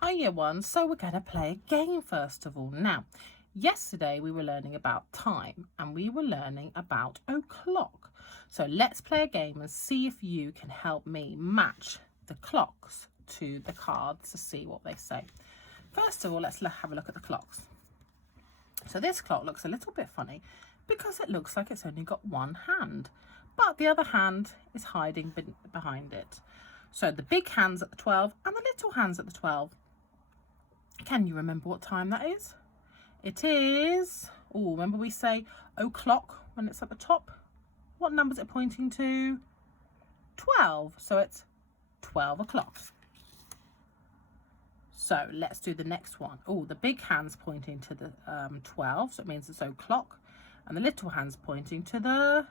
Hi year one, so we're going to play a game first of all. Now, yesterday we were learning about time and we were learning about o'clock. So let's play a game and see if you can help me match the clocks to the cards to see what they say. First of all, let's have a look at the clocks. So this clock looks a little bit funny because it looks like it's only got one hand, but the other hand is hiding behind it. So the big hand's at the 12 and the little hand's at the 12. Can you remember what time that is? It is, oh, remember we say o'clock when it's at the top? What number is it pointing to? 12. So it's 12 o'clock. So let's do the next one. Oh, the big hand's pointing to the 12, so it means it's o'clock. And the little hand's pointing to the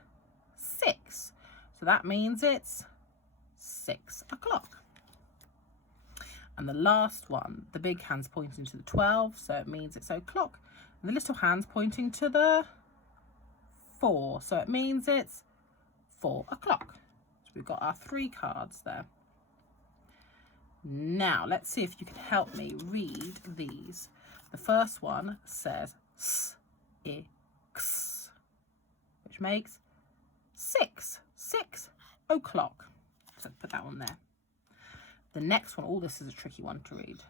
6. So that means it's 6 o'clock. And the last one, the big hand's pointing to the 12, so it means it's o'clock. And the little hand's pointing to the 4, so it means it's 4 o'clock. So we've got our 3 cards there. Now, let's see if you can help me read these. The first one says S-I-X, which makes 6 o'clock. So put that one there. The next one, oh, this is a tricky one to read.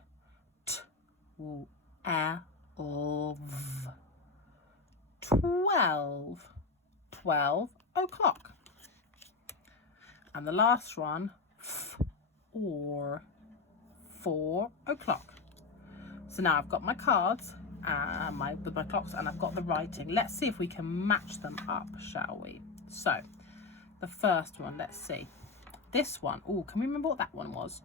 Twelve. 12 o'clock. And the last one, 4 o'clock. So now I've got my cards with my clocks, and I've got the writing. Let's see if we can match them up, shall we? So the first one, let's see. This one, oh, can we remember what that one was?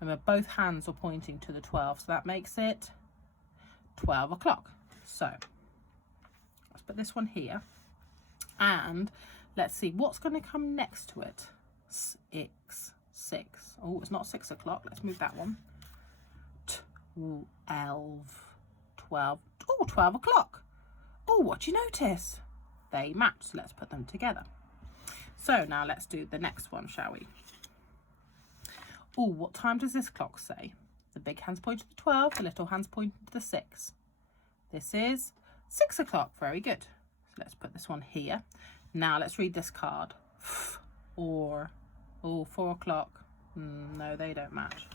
Remember, both hands are pointing to the 12, so that makes it 12 o'clock. So let's put this one here, and let's see what's going to come next to it. 6. Oh, it's not 6 o'clock. Let's move that one. 12. Oh, 12 o'clock. Oh, what do you notice? They match, so let's put them together. So now let's do the next one, shall we? Oh, what time does this clock say? The big hand's pointing to the 12, the little hand's pointing to the 6. This is 6 o'clock. Very good. So let's put this one here. Now let's read this card. 4 o'clock. No, they don't match.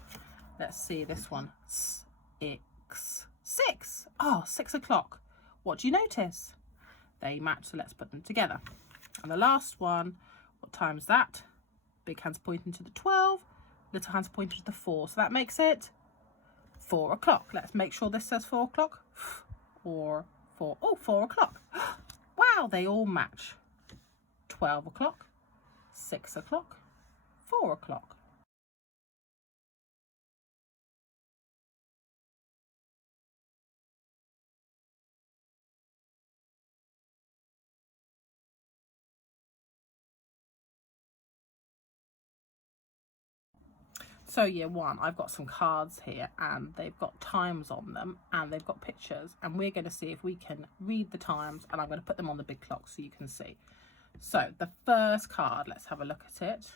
Let's see this one. 6. Oh, 6 o'clock. What do you notice? They match, so let's put them together. And the last one, what time is that? Big hand's pointing to the 12, little hand's pointing to the 4, so that makes it 4 o'clock. Let's make sure this says 4 o'clock. 4 o'clock. Wow, they all match. 12 o'clock, 6 o'clock, 4 o'clock. So year one, I've got some cards here and they've got times on them and they've got pictures, and we're going to see if we can read the times, and I'm going to put them on the big clock so you can see. So the first card, let's have a look at it.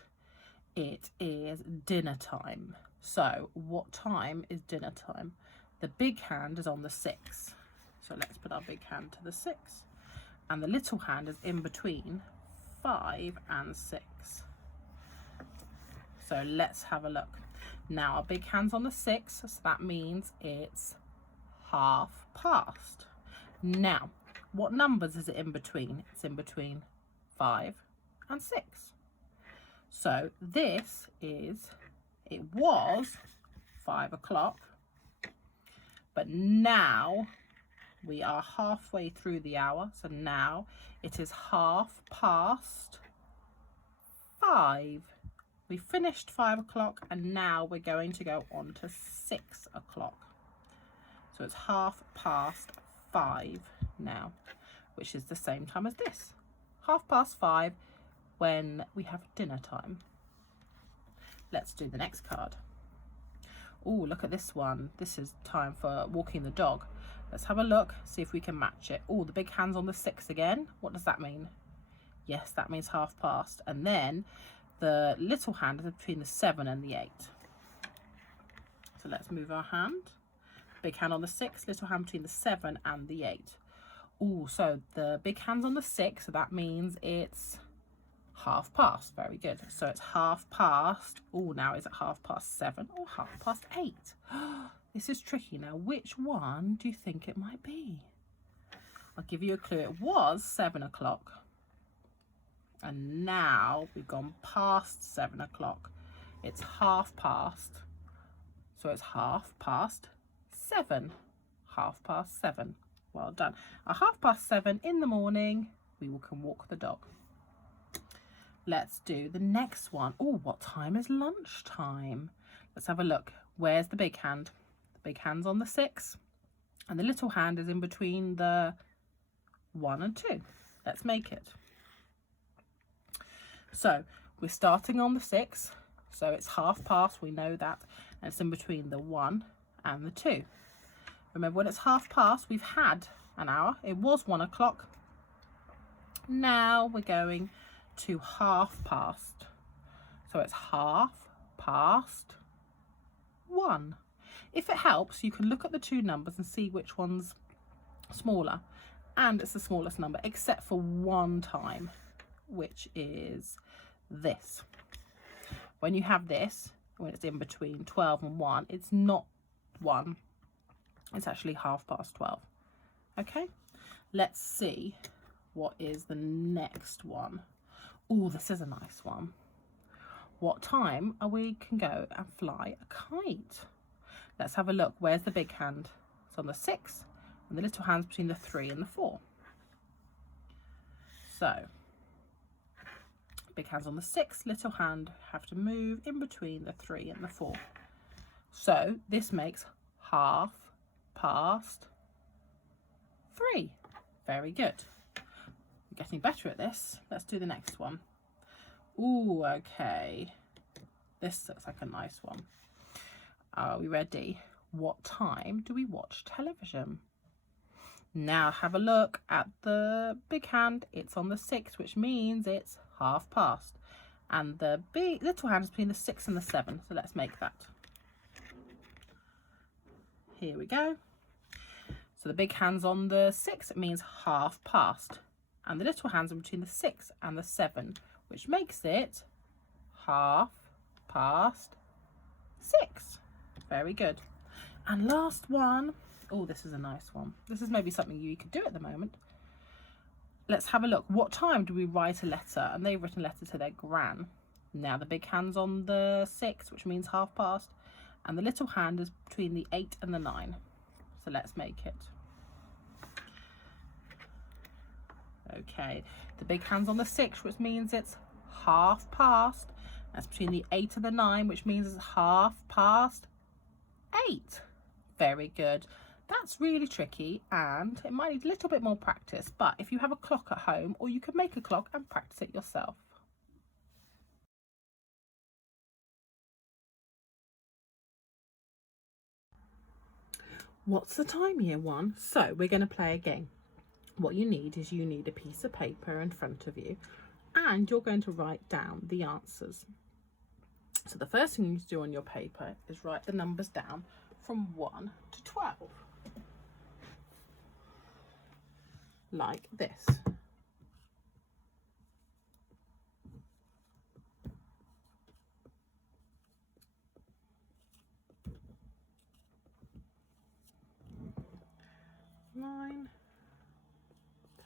It is dinner time. So what time is dinner time? The big hand is on the 6. So let's put our big hand to the 6. And the little hand is in between 5 and 6. So let's have a look. Now our big hand's on the 6, so that means it's past. Now, what numbers is it in between? It's in between 5 and 6. So this is, it was 5 o'clock, but now we are halfway through the hour. So now it is 5:30. We finished 5 o'clock and now we're going to go on to 6 o'clock. So it's 5:30 now, which is the same time as this. 5:30 when we have dinner time. Let's do the next card. Oh, look at this one. This is time for walking the dog. Let's have a look, see if we can match it. Oh, the big hand's on the 6 again. What does that mean? Yes, that means 5:30. And then the little hand is between the 7 and the 8. So let's move our hand. Big hand on the 6, little hand between the 7 and the 8. Oh, so the big hand's on the 6, so that means it's half past. Very good. So it's half past. Oh, now is it half past 7 or half past 8? This is tricky. Now, which one do you think it might be? I'll give you a clue. It was 7 o'clock. And now we've gone past 7 o'clock. It's half past. So it's half past 7. Half past 7. Well done. At half past 7 in the morning, we can walk the dog. Let's do the next one. Oh, what time is lunchtime? Let's have a look. Where's the big hand? The big hand's on the 6. And the little hand is in between the 1 and 2. Let's make it. So we're starting on the 6. So it's half past, we know that. And it's in between the 1 and the 2. Remember, when it's half past, we've had an hour. It was 1 o'clock. Now we're going to half past. So it's half past 1. If it helps, you can look at the two numbers and see which one's smaller. And it's the smallest number, except for one time, which is this. When you have this, when it's in between 12 and 1, it's not 1. It's actually half past 12. Okay, let's see what is the next one. Oh, this is a nice one. What time are we can go and fly a kite? Let's have a look. Where's the big hand? It's on the 6, and the little hand's between the 3 and the 4. So, big hand's on the 6, little hand have to move in between the 3 and the 4. So this makes half past 3. Very good. We're getting better at this. Let's do the next one. Ooh, okay. This looks like a nice one. Are we ready? What time do we watch television? Now have a look at the big hand. It's on the 6, which means it's half past. And the little hand is between the 6 and the 7. So let's make that. Here we go. So the big hand's on the 6, it means half past. And the little hand's in between the 6 and the 7, which makes it half past 6. Very good. And last one. Oh, this is a nice one. This is maybe something you could do at the moment. Let's have a look. What time do we write a letter? And they've written a letter to their gran. Now the big hand's on the 6, which means half past. And the little hand is between the 8 and the 9. So let's make it. Okay, the big hand's on the 6, which means it's half past. That's between the 8 and the 9, which means it's half past 8. Very good. That's really tricky and it might need a little bit more practice, but if you have a clock at home, or you could make a clock and practice it yourself. What's the time, year 1? So we're going to play a game. What you need is you need a piece of paper in front of you and you're going to write down the answers. So the first thing you need to do on your paper is write the numbers down from 1 to 12. Like this. Nine,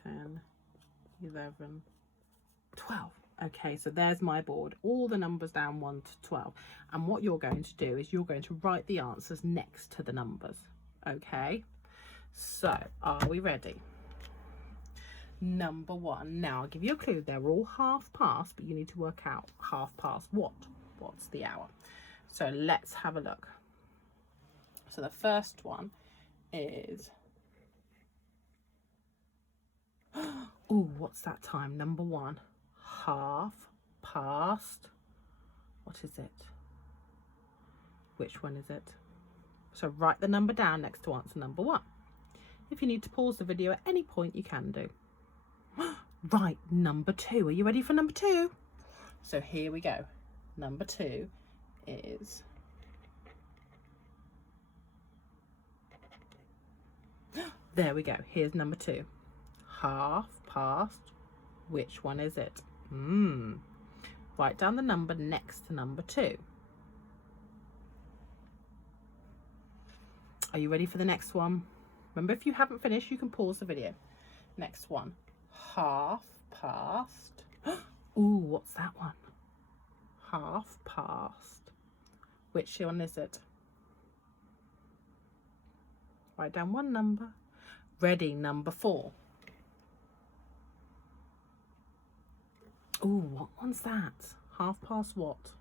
10, 11, 12. Okay, so there's my board. All the numbers down 1 to 12. And what you're going to do is you're going to write the answers next to the numbers. Okay, so are we ready? Number 1. Now I'll give you a clue. They're all half past, but you need to work out half past what? What's the hour? So let's have a look. So the first one is... Oh, what's that time? Number 1. Half past... What is it? Which one is it? So write the number down next to answer number 1. If you need to pause the video at any point, you can do. Right, number 2. Are you ready for number 2? So here we go. Number 2 is There we go. Here's number 2. Half past. Which one is it? Write down the number next to number 2. Are you ready for the next one? Remember, if you haven't finished, you can pause the video. Next one. Half past. Ooh, what's that one? Half past. Which one is it? Write down one number. Ready, number 4. Ooh, what one's that? Half past what?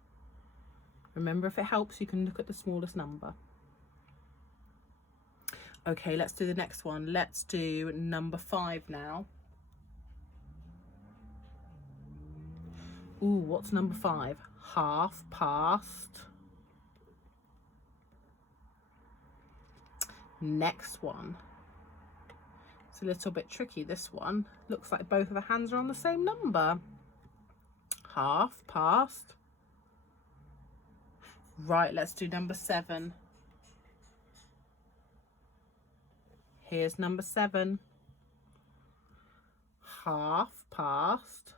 Remember, if it helps, you can look at the smallest number. Okay, let's do the next one. Let's do number 5 now. Ooh, what's number 5? Half past. Next one. It's a little bit tricky, this one. Looks like both of the hands are on the same number. Half past. Right, let's do number 7. Here's number 7. Half past.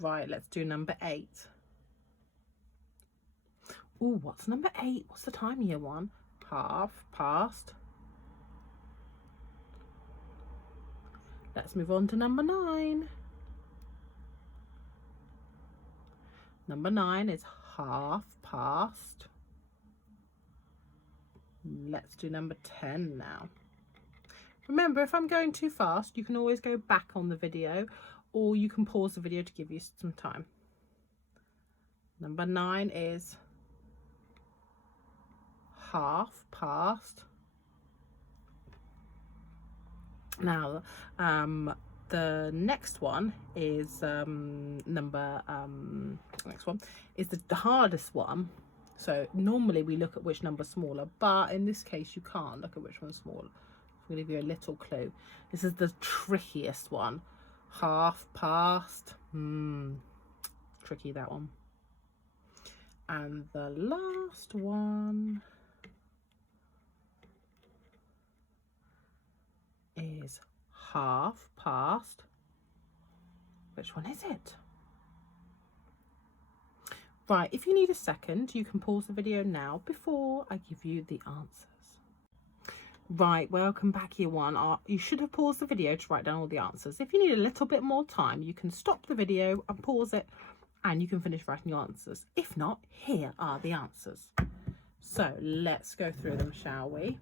Right, let's do number 8. Ooh, what's number 8? What's the tinier one? Half past. Let's move on to number 9. Number 9 is half past. Let's do number 10 now. Remember, if I'm going too fast, you can always go back on the video, or you can pause the video to give you some time. Number 9 is half past. Now, the next one is next one is the hardest one. So normally we look at which number's smaller, but in this case you can't look at which one's smaller. I'm going to give you a little clue. This is the trickiest one. Half past. Tricky, that one. And the last one is half past. Which one is it? Right, if you need a second, you can pause the video now before I give you the answers. Right, welcome back, year 1. You should have paused the video to write down all the answers. If you need a little bit more time, you can stop the video and pause it, and you can finish writing your answers. If not, here are the answers. So let's go through them, shall we?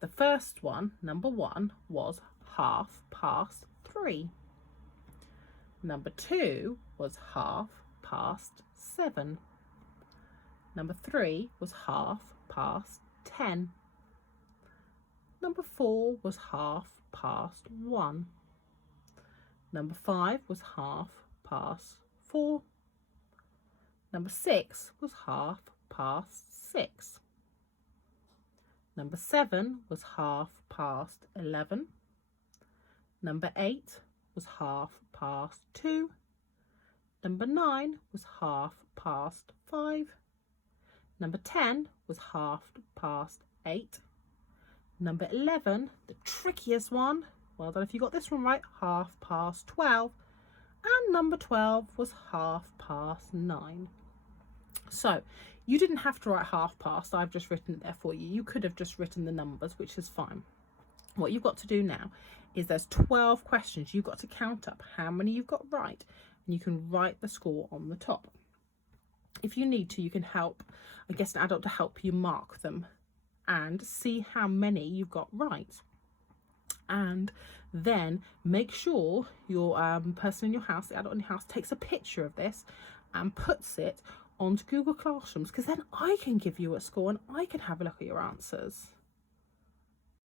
The first one, number 1, was half past 3. Number 2 was half past 7. Number 3 was half past 10. Number 4 was half past 1. Number 5 was half past 4. Number 6 was half past 6. Number 7 was half past 11. Number 8 was half past 2. Number 9 was half past 5. Number 10 was half past 8. Number 11, the trickiest one, well done if you got this one right, half past 12. And number 12 was half past 9. So you didn't have to write half past, I've just written it there for you. You could have just written the numbers, which is fine. What you've got to do now is there's 12 questions. You've got to count up how many you've got right, and you can write the score on the top. If you need to, you can help, I guess, an adult to help you mark them and see how many you've got right. And then make sure your person in your house, the adult in your house, takes a picture of this and puts it onto Google Classrooms, because then I can give you a score and I can have a look at your answers.